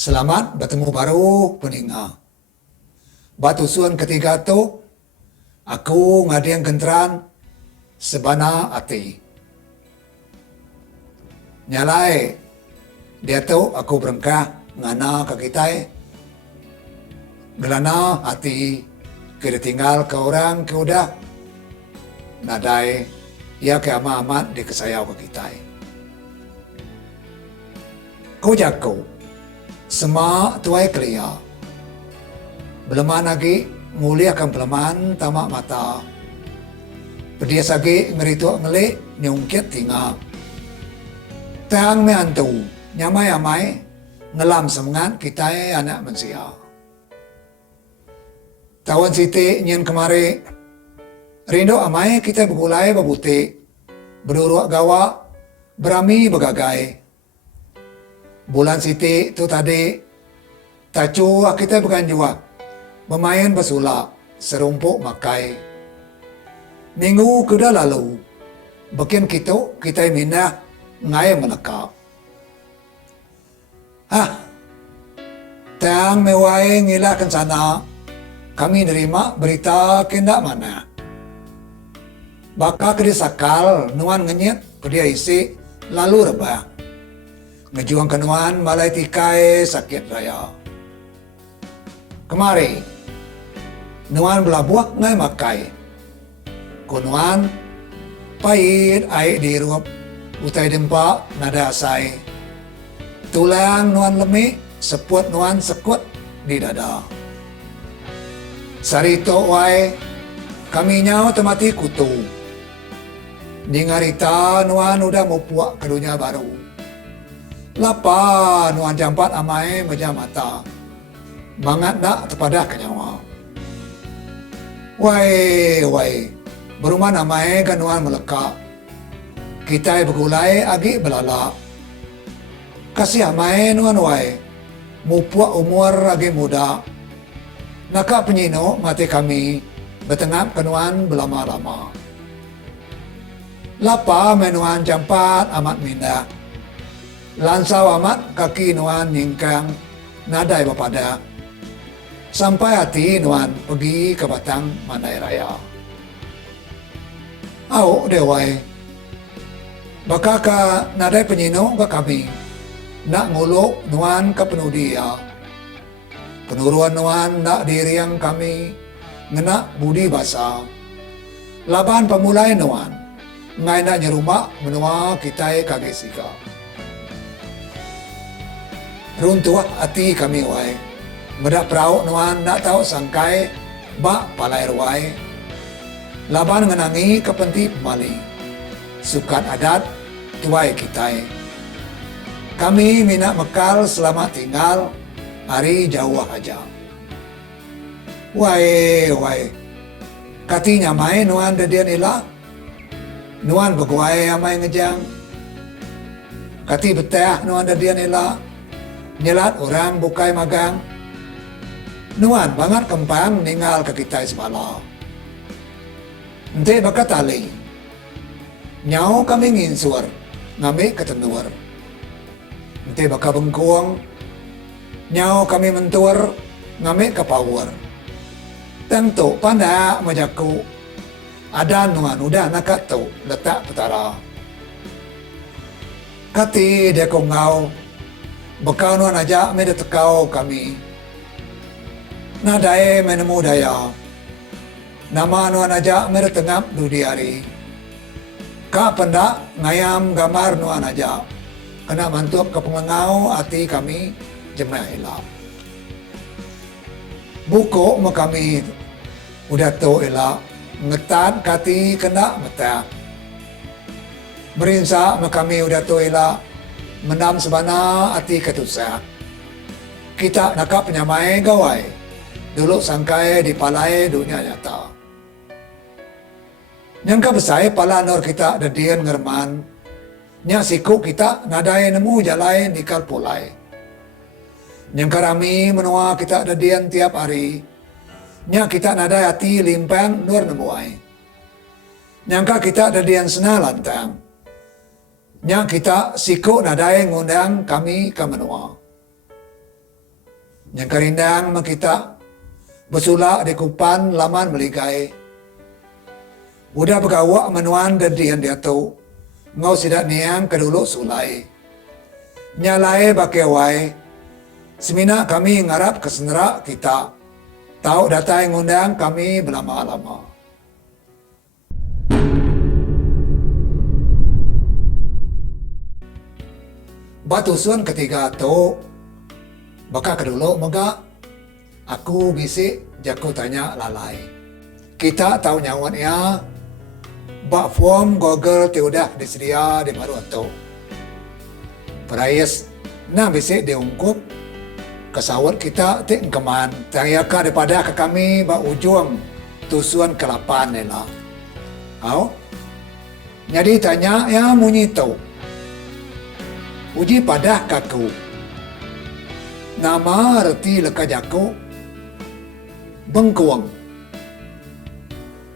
Selamat bertemu baru peninga. Batusuan ketiga tu, aku ngadiang kenteran sebana hati. Nyalai, dia tu aku berengkah ngana ke kita. Gelana hati kira tinggal ke orang ke udah. Nadai, ia ke amat di kesayau ke kita. Kau jago, semua tuai kelia. Belaman lagi, nguliakan belaman tamak mata. Pedia sagi ngeritu ngelik nyungkit tinggal. Tang me antu, nyamai-amai, ngelam semangat kita anak manusia. Tawan siti nyen kemari, rindu amai kita bergulai berbutik, beruruak gawa, berami begagai. Bulan siti tu tadi, tacu kita bukan jua, bermain bersulak, serumpuk makai. Minggu kuda lalu, bikin kita minah ngai melekap. Tang mewai ngilakan sana, kami nerima berita kendak mana. Baka kedi sakal, nuan ngenyet, pedia isi, lalu rebah. Ngejuang kenuan malai tikai sakit raya. Kemari, nuan belabuak ngai makai. Kunuan, pahit air diruap, utai dempak nada asai. Tulang nuan lemik, seput nuan sekut di dada. Sarito wai, kami nyau temati kutu. Di ngarita nuan udah mau puak ke dunia baru. Lapa nuan jampat amai meja mata. Mangat nak terpadah ke nyawa. Wai, beruman amai ke nuan melekak. Kita bergulai agi belalak. Kasih amai nuan wai. Mupuak umur agi muda. Nakak penyino mati kami. Bertengah kenuan belama-lama. Lapa menuan jampat amat mindah. Lansau amat kaki nuan ningkang nadai bapada. Sampai hati nuan pergi ke batang Mandai Raya. Au dewai. Baka ka nadai penyino ke kami. Nak nguluk nuan ke penuh dia. Penuruan nuan nak diriang kami. Ngenak budi basa. Laban pemulai nuan. Ngai nak nyerumak menua kita kagesika. Runtuh hati kami wai. Medak perau nuan nak tahu sangkai bak palai ruai. Laban ngenangi kepenti pemali. Sukat adat tuai kita. Kami minak mekal selamat tinggal hari jauh aja. Wai. Katinya main nuan dadian ilah. Nuan berguai amai ngejang. Kati betah nuan dadian ilah. Nyelat orang bukai magang. Nuan banget kempang ninggal ke kita sebala. Ente baka tali. Nyau kami nginsur. Ngambil ketenuar. Ente baka bengkuang. Nyau kami mentuar. Ngambil ke power. Tentu pandak majaku. Ada nuan udah nakat tu letak petara. Kati dia kongau. Bekau nuan aja meda tekau kami. Nadai menemu daya. Nama nuan aja meda tengap dudi hari. Kak pendak ngayam gambar nuan aja. Kena mantup ke pengengau hati kami jemaah ilap. Buku me kami udah tu ilap. Ngetan kati kena mata. Merinsa me kami udah tu ilap. Menam sebana hati ketusa. Kita nakap penyamai gawai. Dulu sangkai di palai dunia nyata. Nyangka besai pala nor kita dadian ngerman. Nya siku kita nadai nemu jalai nikal pulai. Nyangka rami menua kita dadian tiap hari. Nya kita nadai hati limpang nur nemuai. Nyangka kita dadian sena lantang. Nya kita siku nadai ngundang kami ke menua. Yang karindang makita besulak di kupan laman meligai. Udah begawak menuan dan dian dia tu. Ngau sidak niang kedulu sulai. Nyalai bakewai. Semina kami ngarap kesenera kita. Tahu data yang undang kami berlama-lama. Batusuan ketiga tu. Baka kedulu moga. Aku bisik jaku tanya lalai. Kita tahu nyawan ya. Bak form Google udah disedia di baru itu. Perayas na bisik diungkup kesawat kita tik keman. Tayaka daripada ke kami bak ujung tusuan kelapan nila. Au? Jadi tanya ya munyi tau. Uji padah kaku. Nama reti leka jaku. Bengkuang.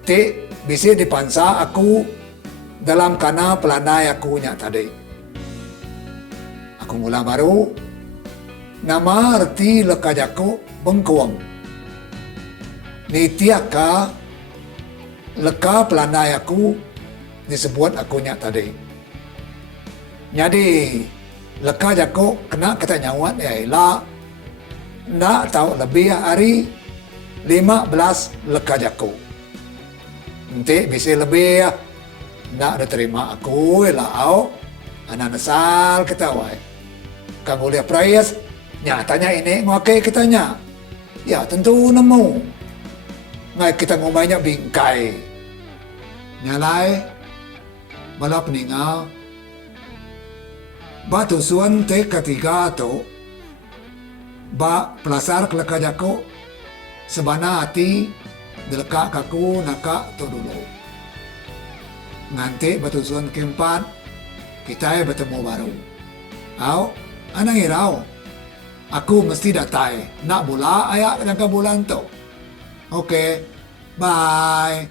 Tik bisa dipansa aku dalam kana pelandai aku nya tadi. Aku mula baru. Nama arti lekajaku bengkuang. Nitiaka leka pelandai aku disebut aku nya tadi. Jadi leka jaku kena kata nyawat ya ilah. Nak tahu lebih hari 15 leka jaku. Nanti bisa lebih ya. Nak ada terima aku lah au. Anak nasal kita wai. Kamu lihat price. Nyatanya ini ngakai kita nya. Ya tentu nemu. Ngai kita ngomainya bingkai. Nyalai. Bala peninggal. Batu suan te ketiga tu. Ba pelasar kelaka jako. Sebana hati. Deleka kaku naka tu dulu. Nanti batu suan keempat. Kita bertemu baru. Au, anang irau. Aku mesti datai. Nak bula ayak jangka bulan tu. Okey. Bye.